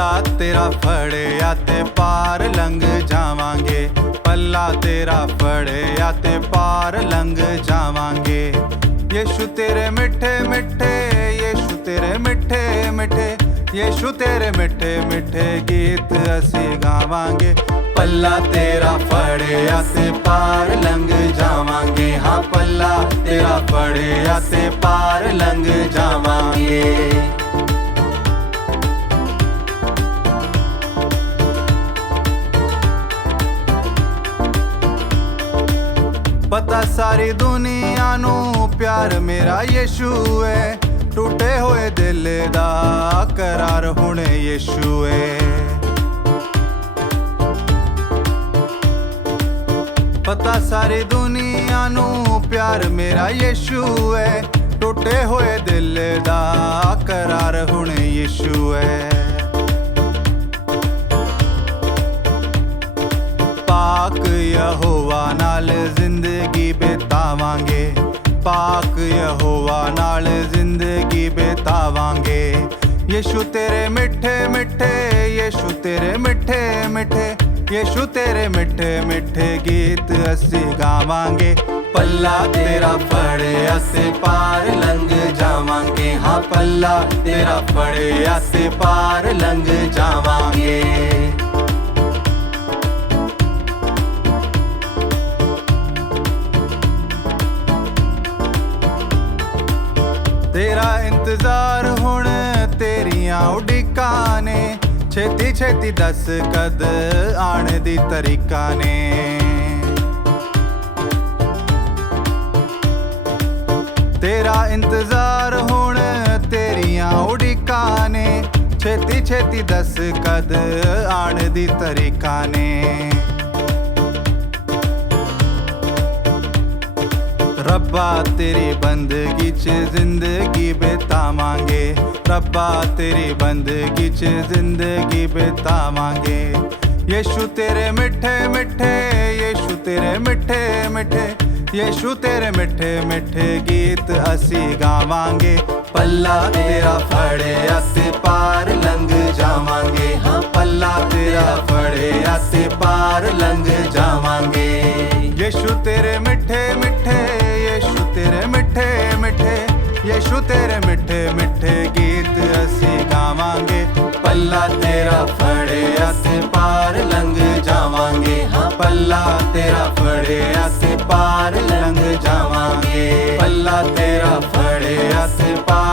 पल्ला तेरा फड़िया ते पार लंघ जावांगे, पल्ला तेरा फड़िया ते पार लंघ जावांगे। यीशु तेरे मिठे मिठे, यीशु तेरे मिठे मिठे, यीशु तेरे मिठे मिठे गीत असी गावांगे। पल्ला तेरा फड़िया ते पार लंघ जावांगे, हाँ पल्ला तेरा फड़िया ते पार लंघ जावांगे। पता सारी दुनिया नू प्यार मेरा यीशु है, टूटे होए दिल दा करार हुणे यीशु है। पता सारी दुनिया नू प्यार मेरा यीशु है, टूटे होए दिल दा करार हुणे यीशु है। पाक यहोवा नाल जिंदगी बितावांगे, पाक यहोवा नाल जिंदगी बितावांगे। यीशु तेरे मिठे मिठे, यीशु तेरे मिठे मिठे, यीशु तेरे मिठे मिठे गीत असी गावांगे। पल्ला तेरा फड़िया से पार लंघ जावांगे, हाँ पल्ला तेरा फड़िया से पार लंघ जावांगे। तेरा इंतजार हुण तेरियां उड़ीकां ने, छेती छेती दस कद आण दी तरीका ने। तेरा इंतजार हुण तेरियां उड़ीकां ने, छेती छेती दस कद आण दी तरीका ने। रब्बा तेरी बंदगी च जिंदगी बितावांगे, रब्बा तेरी बंदगी च जिंदगी बितावांगे। यीशु तेरे मिठे मिठे, यीशु तेरे मिठे मिठे, यीशु तेरे मिठे मिठे गीत असी गावांगे। पल्ला तेरा फड़िया से पार लंघ जावांगे, हाँ पल्ला तेरा फड़िया से पार लंघ जावांगे। यीशु तेरे मिठे मिठे, यीशु तेरे मिठे मिठे, यीशु तेरे मिठे मिठे गीत असी गावांगे। पल्ला तेरा फड़िया से पार लंघ जावांगे, हाँ पल्ला तेरा फड़िया से पार लंघ जावांगे। पल्ला तेरा फड़िया से पार